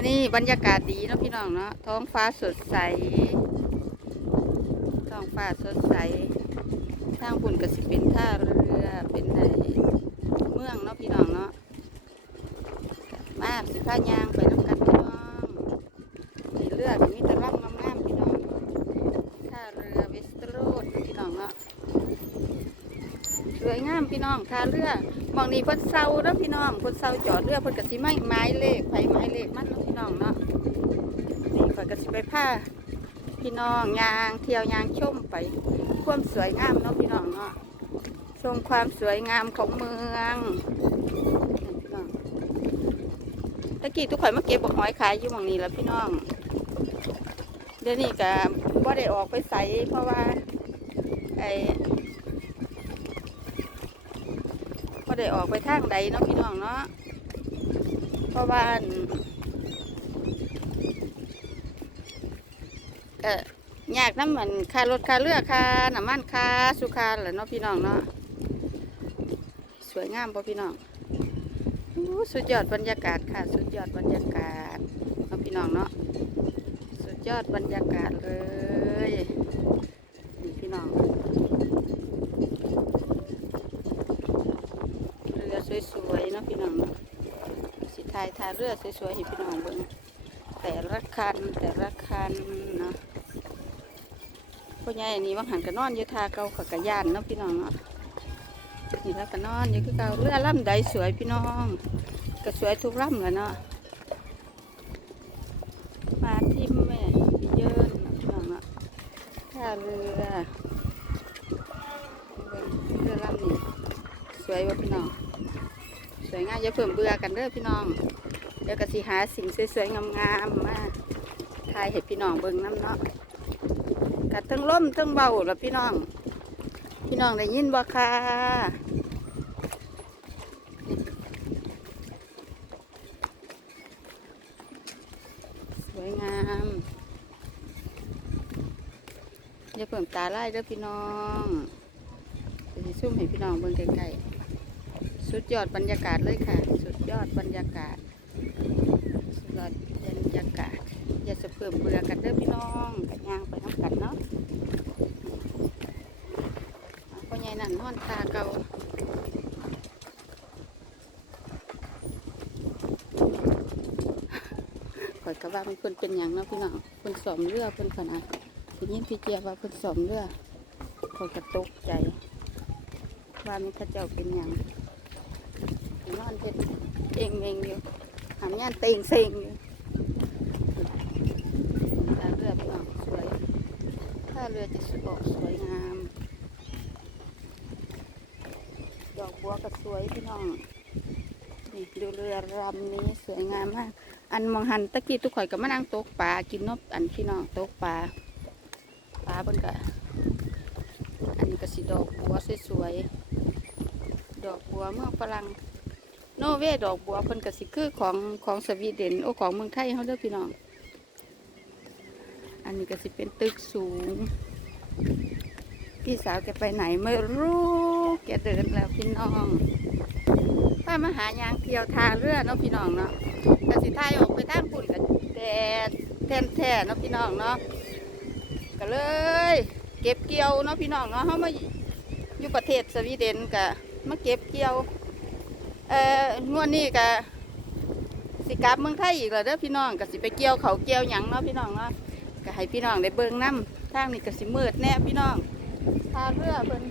วันนี้บรรยากาศดีเนาะพี่น้องเนาะท้องฟ้าสดใส ท้องฟ้าสดใส ทางบุญกสิเป็นท่าเรือเป็นในเมืองเนาะพี่น้องเนาะมาสิพายางไปน้ำกันพี่น้องนี่เรือก็มีแตะล่ำงามๆพี่น้องท่าเรือเวสต์โรดพี่น้องเนาะสวยงามพี่น้องท่าเรือมองนี้เพิ่นเซาเนาะพี่น้องเพิ่นเซาจอดเรือเพิ่นกสิไม่ไม้เลขไผไม้เลขมันเนาะพี่น้องเนาะนี่เพิ่นกสิไปผ้าพี่น้องยางเที่ยวยางชมไปความสวยงามเนาะพี่น้องเนาะชมความสวยงามของเมืองตะกี้ทุกคนมาเก็บบอกหอยขายอยู่หมองนี้แล้วพี่น้อง เดี๋ยวนี้ก็บ่ได้ออกไปใส่เพราะว่าไอ้บ่ ได้ออกไปทางใดเนาะพี่น้องเนาะเพราะว่าอั่นก็ยากน้ำมันค่ารถค่าเรือค่าน้ำมันค่าสุขาแหละเนาะพี่น้องเนาะสวยงามป่พี่น้องสุดยอดบรรยากาศค่ะ สุดยอดบรรยากาศเนาะพี่น้องเนาะสุดยอดบรรยากาศเลยนี่พี่น้องเรือสวยๆ เนาะพี่น้องสิทายทาเรือสวยๆให้พี่น้องเบิ่งแต่ละคันแต่ละคันเนาะพ่อใหญ่อันนี้ว่างหันก็นอนอยู่ทาเก่าขกระยานเนาะพี่น้องเนาะนี่แล้วก็นอนอยู่คือเก่าเรือล่ำใดสวยพี่น้องก็สวยทุกล่ำแหละเนาะมาทิมแม่พี่เยินเนาะพี่น้องเนาะท่าเรือเรือล่ำนี่สวยว่ะพี่น้อง วยงามอย่าเพิ่มเบื่อกันเด้อพี่น้อง เดี๋ยวกสิหาสิ่งสวยๆงามๆมาถ่ายให้พี่น้องเบิ่งน้ำเนาะกัดทั้งล่มทั้งเบาแล้วพี่น้อง พี่น้องได้ยินบ่ค่ะสวยงามอย่าเพิ่มตาไล่เด้อพี่น้องเดี๋ยวสิซุ่มให้พี่น้องเบิ่งใกล้ๆ สุดยอดบรรยากาศเลยค่ะ สุดยอดบรรยากาศสำหรับบรรยากาศ อย่าจะเพิ่มเบื่อกันเด้อพี่น้องกันย่างไปน้ำกันเนาะพ่อใหญ่นั่นนอนตาเก่าข่อยกะว่ามันเพิ่นเป็นอย่างเนาะพี่น้องเพิ่นสอมเรือเพิ่นขนาดทีนี้พี่เจียว่าเพิ่นสอมเรือข่อยกระตกใจ ว่ามันเข้าเจ้าเป็นอย่าง นอนเป็นเองเองอยู่หามย่านเต็งเซ็งอยู่ท่าเรือพี่น้องสวยท่าเรือจะสวยสวยงาม ดอกบัวก็สวยพี่น้องนี่ดูเรือลำนี้สวยงามมาก อันมองหันตะกี้ทุกข่อยก็มานั่งตกปลากินนบอันพี่น้องตกปลาปลาเพิ่นก็อันนี้ก็สิดอกบัวสวยๆดอกบัวเมืองฝรั่ง โนเวดอกบัวเพิ่นก็สิคือของของสวีเดนโอ้ของเมืองไทยเฮาเด้อพี่น้อง อันนี้ก็สิเป็นตึกสูง พี่สาวแกไปไหนไม่รู้แกเดินแล้วพี่น้องป้ามาหายางเที่ยวทาเรือเนาะพี่น้องเนาะแต่สิทายออกไปทางปุ่นกับแดดแทนแท่เนาะพี่น้องเนาะก็เลย เก็บเกี่ยวเนาะพี่น้องเนาะเฮามาอยู่ประเทศสวีเดนก็มาเก็บเกี่ยว เอ่องวดนี้ก็สิกลับเมืองไทยอีกแล้วเด้อพี่น้องก็สิไปเกี่ยวเขาเกี่ยวหยังเนาะพี่น้องเนาะก็ให้พี่น้องได้เบิ่งน้ำทางนี้ก็สิมืดแน่พี่น้องทาเรือเพิ่น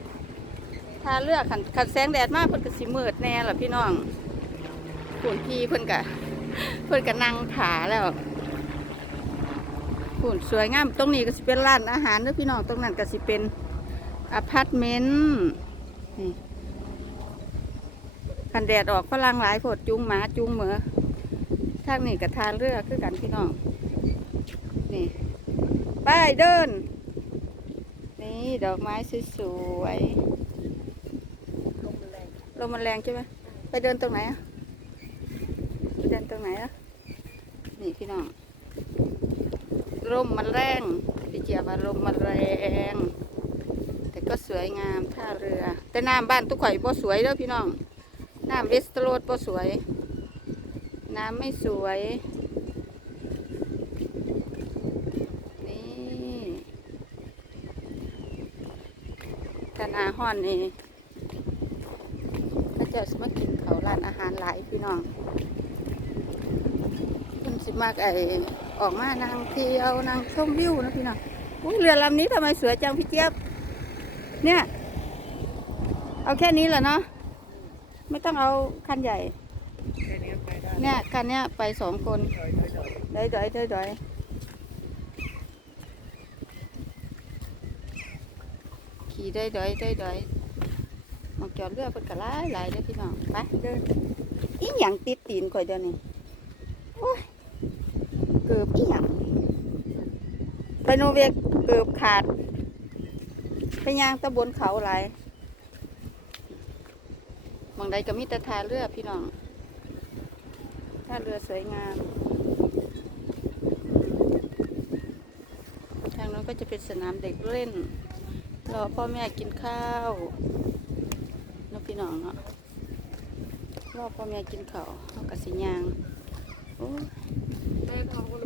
ทาเรือขันขันแสงแดดมากเพิ่นก็สิมืดแน่ล่ะพี่น้องขุนพี่เพิ่นก็เพิ่นก็นั่งขาแล้วขุนสวยงามตรงนี้ก็สิเป็นร้านอาหารเด้อพี่น้องตรงนั้นก็สิเป็นอพาร์ตเมนต์นี่ คันแดดออกฝรั่งหลายโพดจุงหมาจุงเหมือทางนี้กับทานเรือคือกันพี่น้องนี่ไปเดิน นี่ดอกไม้สวยๆลมมันแรงใช่ไหมไปเดินตรงไหนอะไปเดินตรงไหนอะนี่พี่น้องลมมันแรงพี่เจียบว่าลมมันแรง แต่ก็สวยงามท่าเรือ แต่น้ำบ้านทุกข่อยบ่สวยเด้อพี่น้อง น้ำเวสต์โรดก็สวย น้ำไม่สวย นี่ ธนาห้อนนี่ถ้าจะมากินเขาร้านอาหารหลายพี่น้องคุณสิมากไอออกมานางเที่ยวนางชมวิวนะพี่น้องอุ้ยเรือลำนี้ทำไมสวยจังพี่เจี๊ยบ เนี่ย เอาแค่นี้แหละเนาะ ไม่ต้องเอาคันใหญ่แค่นี้ไปได้เนี่ยคันเนี้ยไปสองคนถอยถอยถอยดอยดอยดอยดอยขี่ได้ดอยดอยดอยมองจอดเรือเป็นกระไรหลายเลยพี่น้องไปเดินอีหยังติดตีนข่อยเดี๋ยวนี้โอ้ยเกือบอีหยังไปโนเวกเกือบขาด ไปย่างตะบนเขาหลายห มองใดก็มีแต่ทาเรือพี่น้องท่าเรือสวยงาม ทางนั้นก็จะเป็นสนามเด็กเล่น รอพ่อแม่กินข้าวน้องพี่น้องเนาะ รอพ่อแม่กินข้าวเอากระสิยาง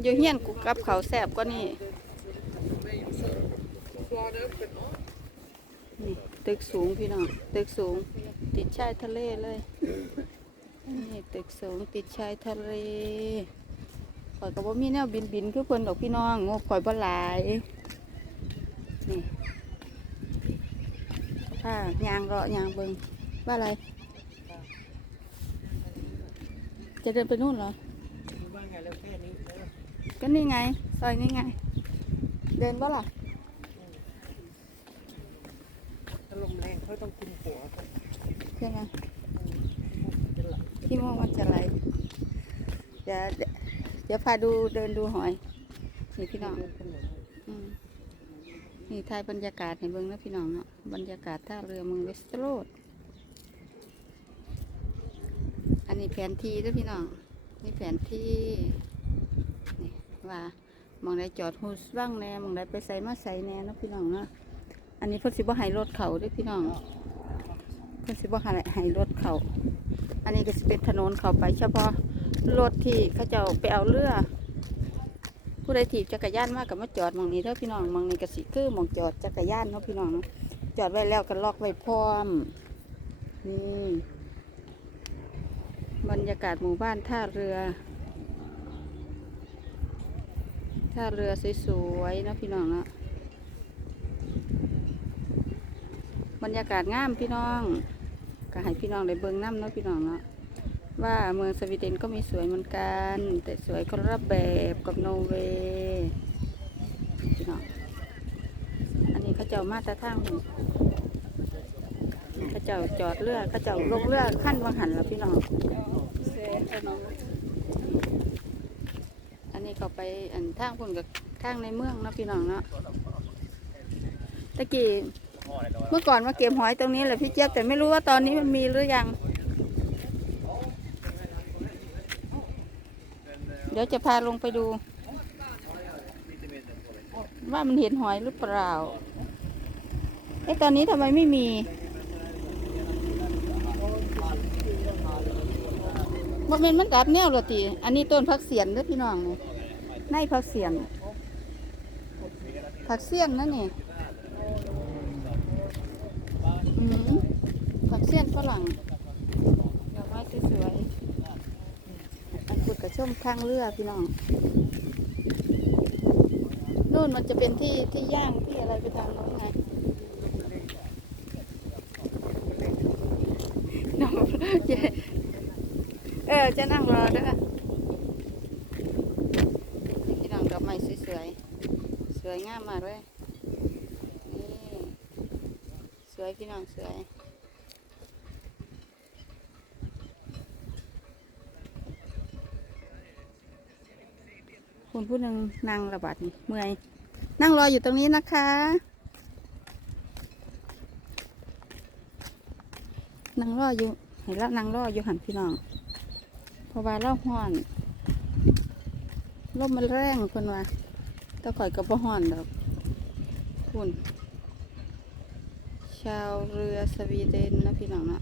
อยู่เฮียนกูกับเขาแสบก็นี่นี่ ตึกสูงพี่น้องตึกสูง ติดชายทะเลเลยนี่ตึกสูงติดชายทะเลข่อยก็บ่มีแนวบินบินคือเพิ่นดอกพี่น้องงบข่อยบ่หลายนี่ผ้ายางเลาะยางเบิงว่าอะไร จะเดินไปนู่นเหรอแค่นี้เออก็นี่ไงซอยนี่ไง เดินบ่ล่ะ ถ้าลมแรงเขาต้องคุมหัวเขาใช่ไหมจะหลับพี่โมงมันจะไหลเดี๋ยวเดี๋ยวพาดูเดินดูหอยนี่พี่น้องเดินถนนอืมนี่ถ่ายบรรยากาศให้เบิ่งนะพี่น้องเนาะบรรยากาศท่าเรือเมืองเวสต์โรดอันนี้แผนที่เด้อพี่น้องนี่แผนที่นี่ว่ามองได้จอดฮูสบ้างแน่มองได้ไปใส่มาใส่แน่เนาะพี่น้องเนาะ อันนี้เพิ่นสิบ่ให้รถเขาด้อพี่น้องเพิ่นสิบ่ให้ให้รถเขาอันนี้ก็สิเป็นถนนเขาไปเฉพาะรถที่เขาเจ้าไปเอาเรือ ผู้ใดถีบจักรยานมากกับมาจอดมองนี้เด้อพี่น้องมองนี้ก็สิคือมองจอดจักรยานเนาะพี่น้องจอดไว้แล้วก็ล็อกไว้พร้อมนี่บรรยากาศหมู่บ้านท่าเรือ ท่าเรือสวยๆนะพี่น้องเนาะ บรรยากาศงามพี่น้องก็ให้พี่น้องได้เบิ่งน้ำเนาะพี่น้องเนาะว่าเมืองสวีเดนก็มีสวยเหมือนกัน แต่สวยคนละแบบกับโนอร์เวย์พี่น้องอันนี้เขาเจ้ามาตาทางหุ่นเขาเจ้าจอดเรือเขาเจ้าลงเรือขั้นวังหันแล้วพี่น้องอันนี้เขาไปอันทางพุ่นกับทางในเมืองเนาะพี่น้องเนาะตะกี้ เมื่อก่อนมาเก็บหอยตรงนี้แหละพี่เจี๊ยบแต่ไม่รู้ว่าตอนนี้มันมีหรือยัง เดี๋ยวจะพาลงไปดู ว่ามันเห็นหอยหรือเปล่าไอ้ตอนนี้ทำไมไม่มี บ่แม่นมันดับแนวและติอันนี้ต้นผักเสียนเด้อพี่น้องนี่ในผักเสียนผักเสียนนั่นนี่อืมผักเสียนฝรั่ง ดอกไม้สวยๆอันขุดกระช่มทางเรือพี่น้องนู่นมันจะเป็นที่ที่ย่างที่อะไรไปทางโน้นไงน้องเออจะนั่งรอเด้อนี่พี่น้องดอกไม้สวยๆสวยงามมากเลยนี่สวยพี่น้องสวย คนผู้หนึ่งนั่งระบาดนี่เมื่อย นั่งรออยู่ตรงนี้นะคะ นั่งรออยู่เห็นแล้วนั่งรออยู่หันพี่น้องเพราะว่าเราห้อนลมมันแรงคนว่าตะข่อยกับบ่ห้อนดอกคุณชาวเรือสวีเดนนะพี่น้องนะ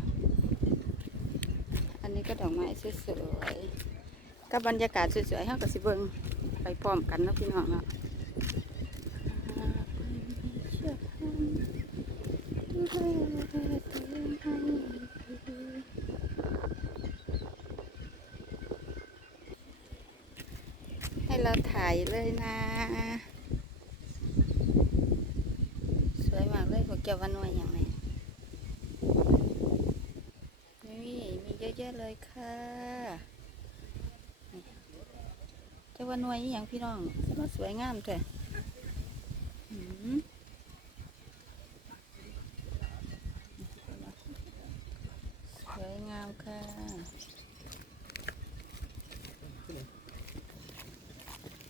อันนี้ก็ดอกไม้สวยๆ กับบรรยากาศสวยๆเฮากับสิเบิงไปพร้อมกันเนาะพี่น้องเนาะให้เราถ่ายเลยนะ สวยมากเลยพวกเจ้าวันวยอย่างไรนี่มีเยอะแยะเลยค่ะนี่ เจ้าวันวยอย่างพี่น้องสมาสวยงามเถอะอืมสวยงามค่ะ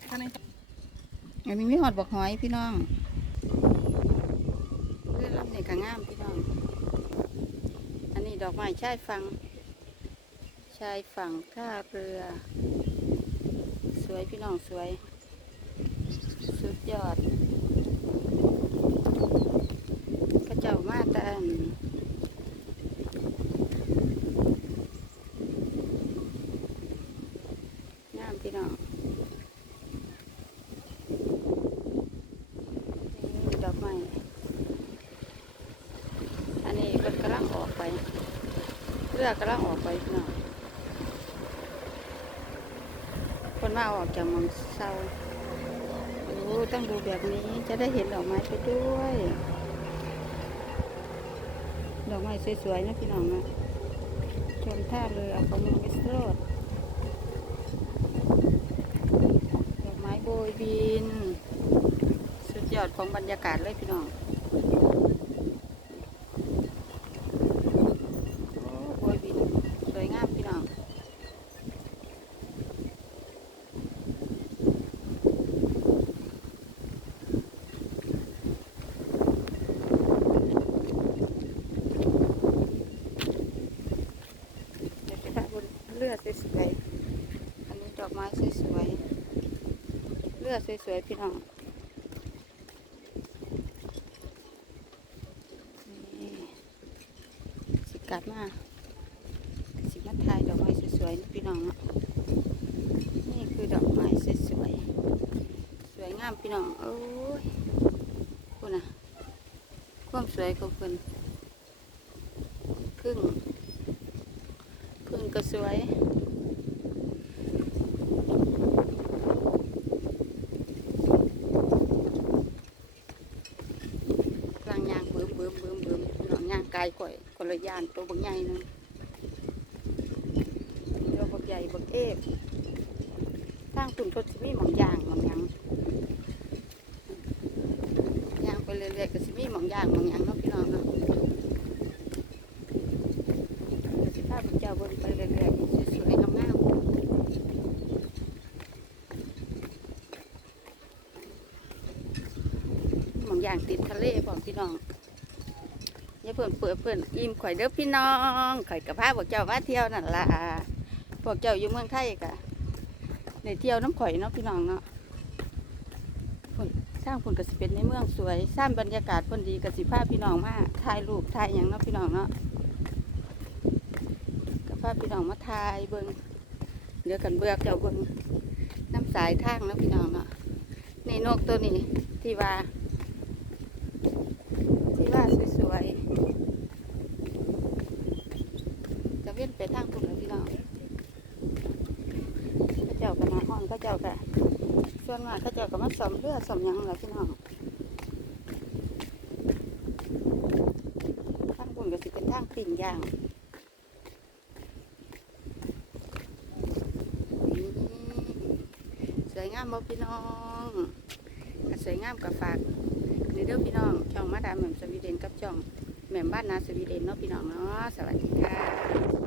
อันนี้มีหอดบอกหอยพี่น้องเรื่องลำเนี่ยก็งามพี่น้อง อันนี้ดอกไม้ชายฝั่งชายฝั่งท่าเรือ วยพี่น้องสวย สุดยอดกระเจ้ามาแตอันงามพี่น้องนี่ดอกไม้อันนี้ก็กำลังออกไปเรือกำลังออกไปพี่น้องคนมาออกจากมังเศร้าโอ้ต้องดูแบบนี้จะได้เห็นดอกไม้ไปด้วย ดอกไม้สวยๆนะพี่น้องนะชมท่าเรือของมืองวิสโรดดอกไม้โบยบิน สุดยอดของบรรยากาศเลยพี่น้อง โอ้โบยบินสวยงามพี่น้องเดี๋ยวจะพา เลือดสวยๆอันนี้ดอกไม้สวยๆเรือดสวยๆพี่น้องนี่สิกลับมาสิมาถ่ายดอกไม้สวยๆพี่น้องนี่คือดอกไม้สวยๆสวยงามพี่น้องโอ้ยคุณนะความสวยของเพิ่นพึ่งพึ่ง ก็สวยกลางยางเบิ่มเบิ่มเบิ่มเบิ่มพี่น้องยางกายก่อยคนละยานตัวบางใหญ่นึงเดี๋ยวบักใหญ่บักเอฟทางตุ่นทศมีหมองยางหมองยังยางไปเรื่อยๆก็สิมีหมองยางหมองยังเนาะพี่น้องเนาะเดี๋ยวสิพาพวกเจ้าเบิ่งไปเรื่อยๆสวยๆงามๆหมองยางติดทะ เลบอกพี่น้องอย่าเพิ่นเปิดเพิ่นอิ่มข่อยเด้อพี่น้องข่อยกับพาพวกเจ้ามาเที่ยวนั่นละพวกเจ้าอยู่เมืองไทยกะในเที่ยวน้ำข่อยเนาะพี่น้องเนาะสร้างพุ่นกสิเป็นในเมืองสวย สร้างบรรยากาศพนดีกสิภาพพี่น้องมาถ่ายรูปถ่ายอย่างเนาะพี่น้องเนาะกับภาพพี่น้องมาถ่ายเบิ้งเดี๋ยวกันเบือกเจ้าเบิ้งน้ำสายทางเนาะพี่น้องเนาะนี่นกตัวนี้ที่ว่า ที่ว่าสวยๆจะเว้นไปทางพุ่นเลยพี่น้อง เขาเจ้าก็มาห้ องเขาเจ้าก็ส่วนมากเขาเจ้าก็มาสมเรือสมยังแหละพี่น้องทางบุญก็สิเป็นทางปิ่งย่างสวยงามบ่พี่น้องสวยงามกับฝากในี่เด้อพี่น้องช่องมาดามแหม่มสวีเดนกับช่องแหม่มบ้านนาสวีเดนเนาะพี่น้องเนาะสวัสดีค่ะ